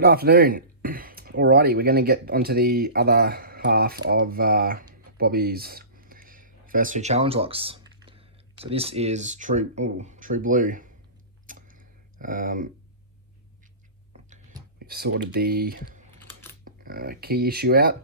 Good afternoon. Alrighty, we're going to get onto the other half of Bobby's first two challenge locks. So this is True Blue. We've sorted the key issue out.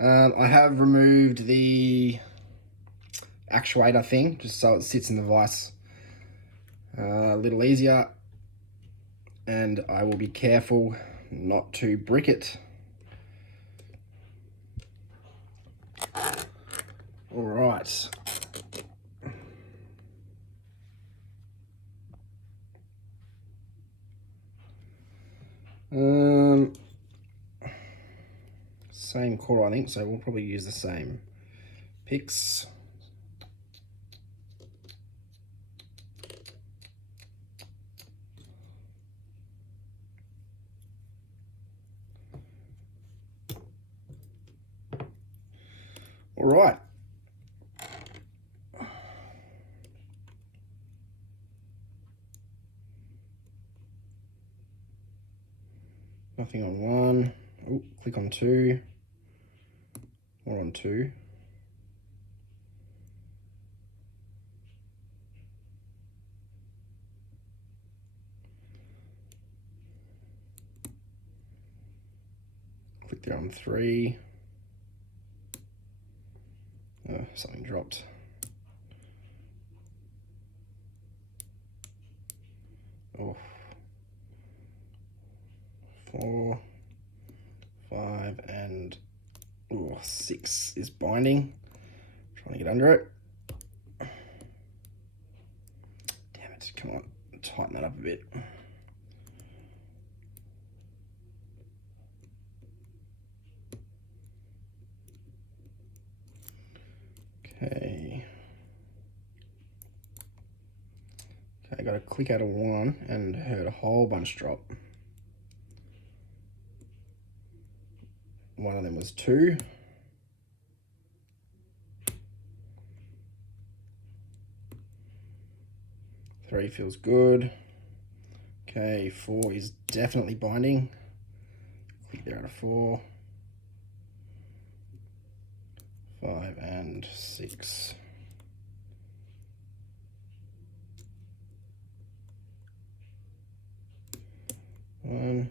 I have removed the actuator thing just so it sits in the vise a little easier, and I will be careful not to brick it. All right. Same core, I think, so we'll probably use the same picks. All right. Nothing on one. Oh, click on two. More on two. Click there on three. Oh, something dropped. Oh. 4, 5, and 6 is binding. Trying to get under it. Damn it, come on, tighten that up a bit. Okay. Okay, I got a click out of one and heard a whole bunch drop. One of them was 2. Three feels good. Okay, 4 is definitely binding. Click there out of 4. 5 and 6. One,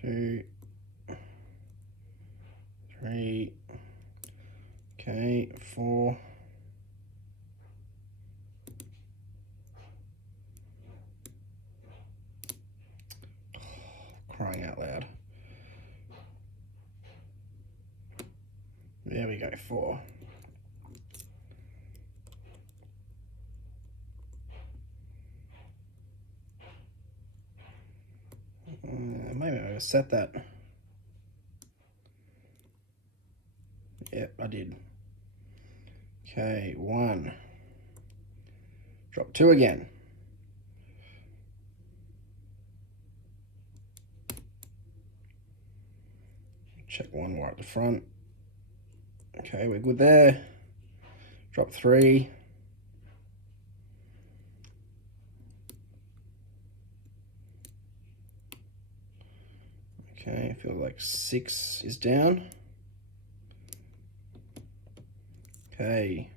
2, 3. Okay, 4. Crying out loud. There we go, 4. Maybe I set that. Yep, I did. Okay, 1. Drop 2 again. Check 1 more at the front. Okay, we're good there. Drop 3. Okay, feels like 6 is down. Okay,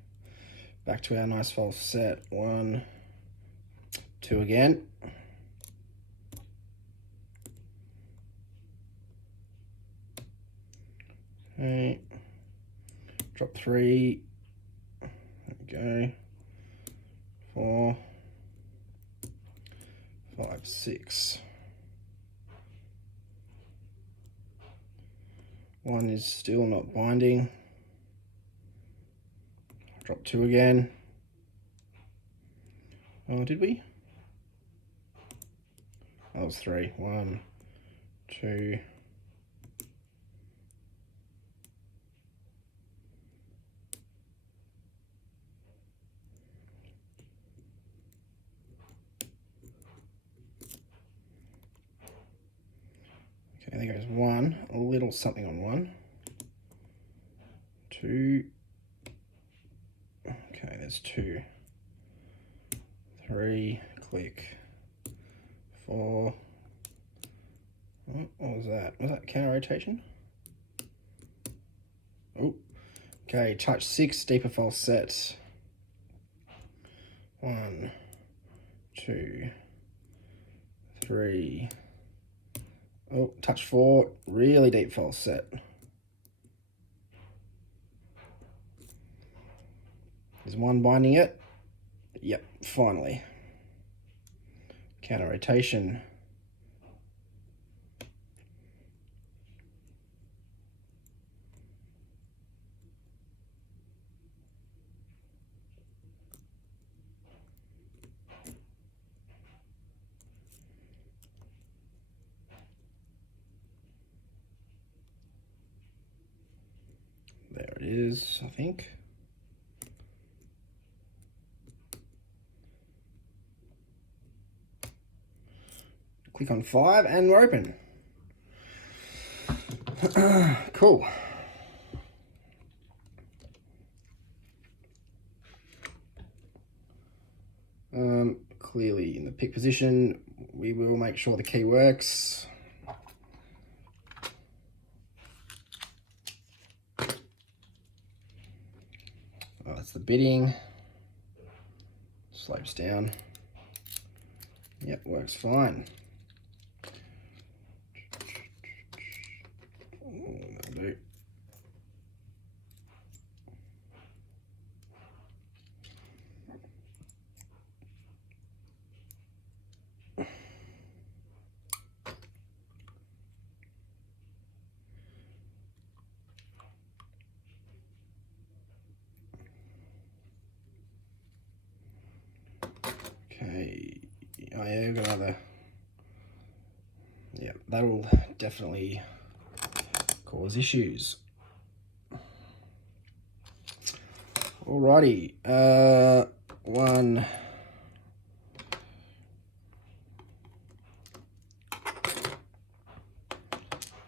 back to our nice false set. 1, 2 again. Okay, drop 3. There we go. 4, 5, 6. 1 is still not binding. Drop 2 again. Oh, did we? That was 3. 1, 2. Okay, there goes 1. A little something on 1. 2. Okay, there's 2. 3, click. 4, What was that? Was that counter rotation? Oh, okay. Touch 6, deeper false set. 1, 2, 3. Oh, touch 4, really deep false set. Is 1 binding it? Yep, finally. Counter rotation. There it is, I think. Click on 5 and we're open. Cool. Clearly in the pick position, we will make sure the key works. Oh, that's the bidding. Slopes down. Yep, works fine. That'll do. Okay, oh yeah, we've got another. Yeah, that will definitely cause issues. Alrighty, 1,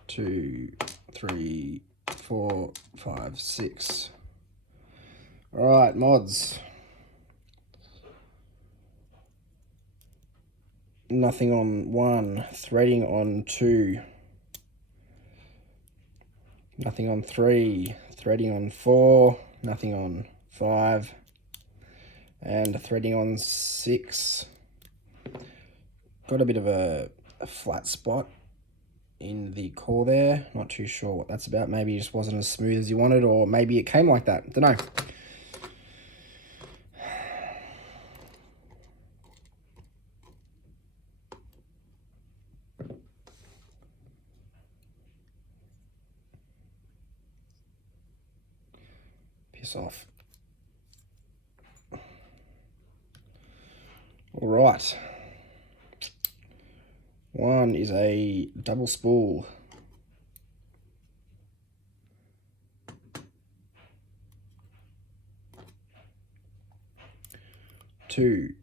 2, 3, 4, 5, 6. Alright, mods. Nothing on 1, threading on 2. Nothing on 3, threading on 4, nothing on 5, and threading on 6. Got a bit of a flat spot in the core there. Not too sure what that's about. Maybe it just wasn't as smooth as you wanted, or maybe it came like that. Don't know. Piss off. All right. 1 is a double spool. 2,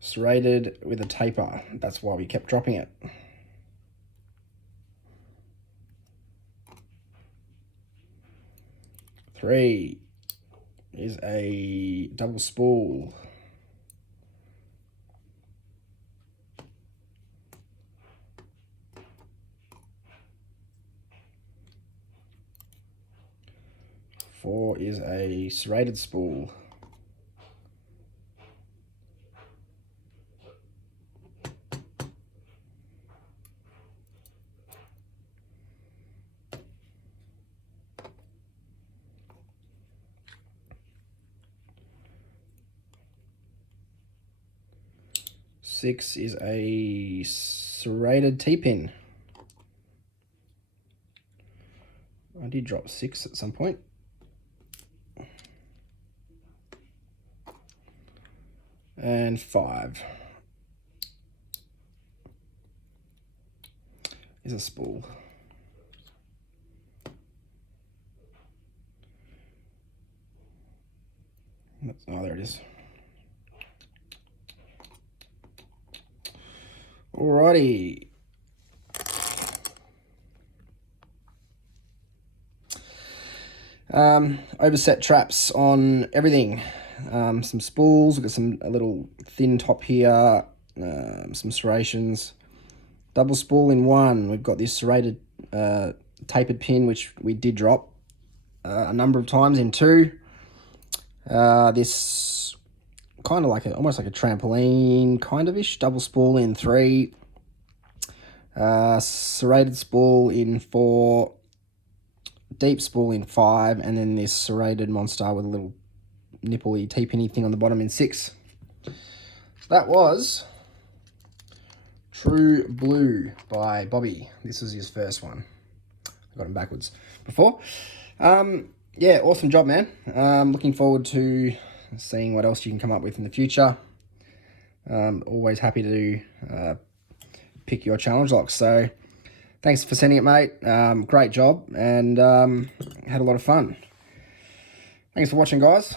serrated with a taper. That's why we kept dropping it. 3 is a double spool. 4 is a serrated spool. 6 is a serrated T-pin. I did drop 6 at some point. And 5 is a spool. Oh, there it is. Alrighty. Overset traps on everything. Some spools, we've got a little thin top here, some serrations. Double spool in 1. We've got this serrated tapered pin, which we did drop a number of times in 2. This kind of like almost like a trampoline kind of ish. Double spool in 3. Serrated spool in 4. Deep spool in 5, and then this serrated monster with a little nipple-y T-pinny thing on the bottom in 6. So that was True Blue by Bobby. This was his first one. I got him backwards before. Yeah, awesome job, man. Looking forward to seeing what else you can come up with in the future. Always happy to pick your challenge locks. So thanks for sending it, mate. Great job, and had a lot of fun. Thanks for watching, guys.